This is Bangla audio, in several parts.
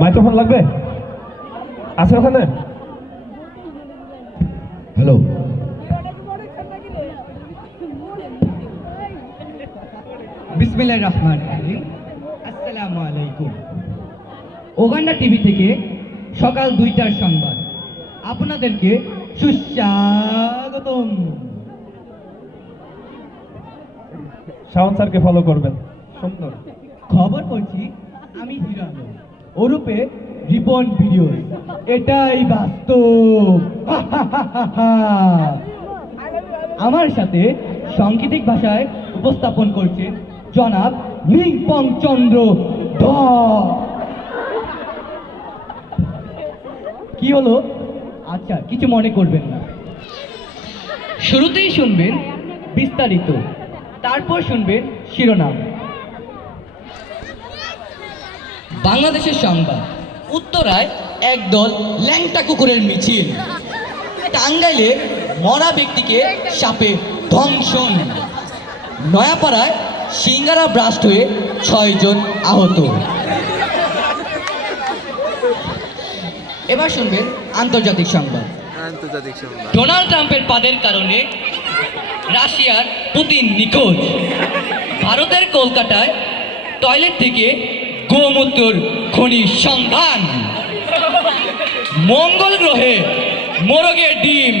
মাইক্রোফোন লাগবে? আছে ওখানে? হ্যালো, বিসমিল্লাহির রহমানির রহিম। আসসালামু আলাইকুম। ওগান্ডা টিভি থেকে সকাল 2টার সংবাদ আপনাদেরকে সুস্বাগতম। শাওন স্যারকে ফলো করবেন। সুন্দর খবর পড়ছি আমি হিরান ওরূপে রিপন ভিডিও, এটাই বাস্তব। আমার সাথে সাংকেতিক ভাষায় উপস্থাপন করছেন জনাব নিপং চন্দ্র দ। কি হলো? আচ্ছা, কিছু মনে করবেন না। শুরুতেই শুনবেন বিস্তারিত, তারপর শুনবেন শিরোনাম। বাংলাদেশের সংবাদ। উত্তরায় একদল ল্যাংটা কুকুরের মিছিল। টাঙ্গাইলে মরা ব্যক্তিকে সাপে দংশন। নয়াপাড়ায় সিঙ্গারা ব্রাস্ট হয়ে 6 জন আহত। এবার শুনবেন আন্তর্জাতিক সংবাদ। ডোনাল্ড ট্রাম্পের পাদের কারণে রাশিয়ার পুতিন নিখোঁজ। ভারতের কলকাতায় টয়লেট থেকে গোমূত্র খনির সন্ধান। মঙ্গল গ্রহে মোরগের ডিম।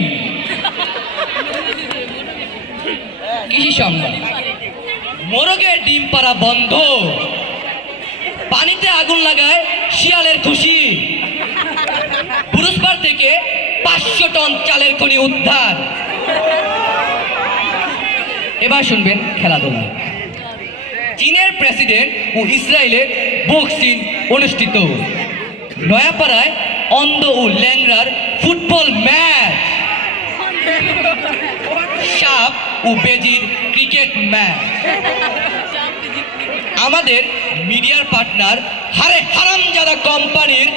কৃষি সংবাদ। মোরগের ডিম পাড়া বন্ধ। পানিতে আগুন লাগায় শিয়ালের খুশি। পুরস্কার থেকে 500 টন চালের খনি উদ্ধার। এবার শুনবেন খেলাধুলা। চীনের প্রেসিডেন্ট ও ইসরায়েলের বক্সিং অনুষ্ঠিত। নয়াপাড়ায় অন্ধ ও ল্যাংড়ার ফুটবল ম্যাচ। সাপ ও বেজির ক্রিকেট ম্যাচ। আমাদের মিডিয়ার পার্টনার হারামজাদা কোম্পানির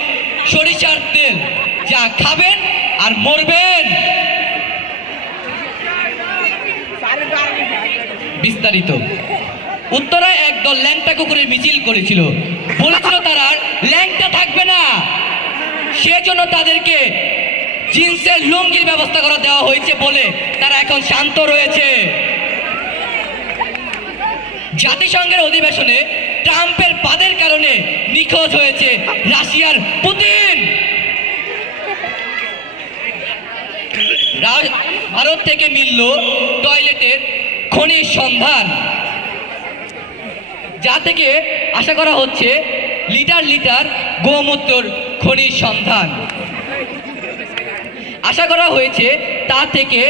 সরিষার তেল, যা খাবেন আর মরবেন। বিস্তারিত। উত্তরায় একদল ল্যাংটা কুকুরের মিছিল করেছিল। বলেছিল তারা আর ল্যাংটা থাকবে না, সেজন্য তাদেরকে জিন্সের লুঙ্গির ব্যবস্থা করে দেওয়া হয়েছে বলে তারা এখন শান্ত রয়েছে। জাতিসংঘের অধিবেশনে ট্রাম্পের পাদের কারণে নিখোঁজ হয়েছে রাশিয়ার পুতিন। ভারত থেকে মিলল টয়লেটের খনির সন্ধান, যা থেকে আশা করা হচ্ছে লিটার লিটার গোমূত্র খনির সন্ধান। আশা করা হয়েছে তা থেকে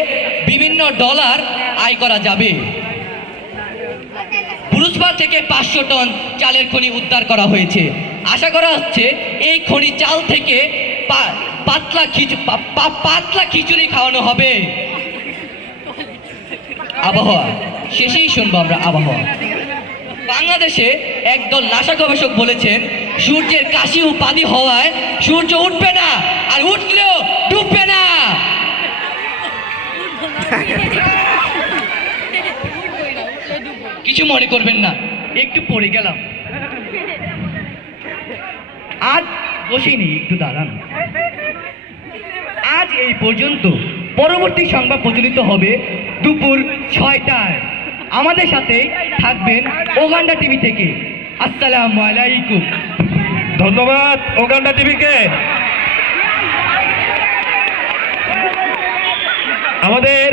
বিভিন্ন ডলার আয় করা যাবে। পুরস্কার থেকে 500 টন চালের খনি উদ্ধার করা হয়েছে। আশা করা হচ্ছে এই খনি চাল থেকে পাতলা খিচুড়ি খাওয়ানো হবে। আবহাওয়া। শেষেই শুনবো আমরা আবহাওয়া। বাংলাদেশে একদল নাসা গবেষক বলেছেন সূর্যের কাশি উপাধি হওয়ায় সূর্য উঠবে না, আর উঠলেও ডুববে না। কিছু মনে করবেন না, একটু পড়ে গেলাম। আজ বসিনি, একটু দাঁড়ান। আজ এই পর্যন্ত। পরবর্তী সংবাদ প্রচলিত হবে দুপুর 6টায়। আমাদের সাথে থাকবেন ওগান্ডা টিভি থেকে। আসসালামু আলাইকুম। ধন্যবাদ ওগান্ডা টিভিকে। আমাদের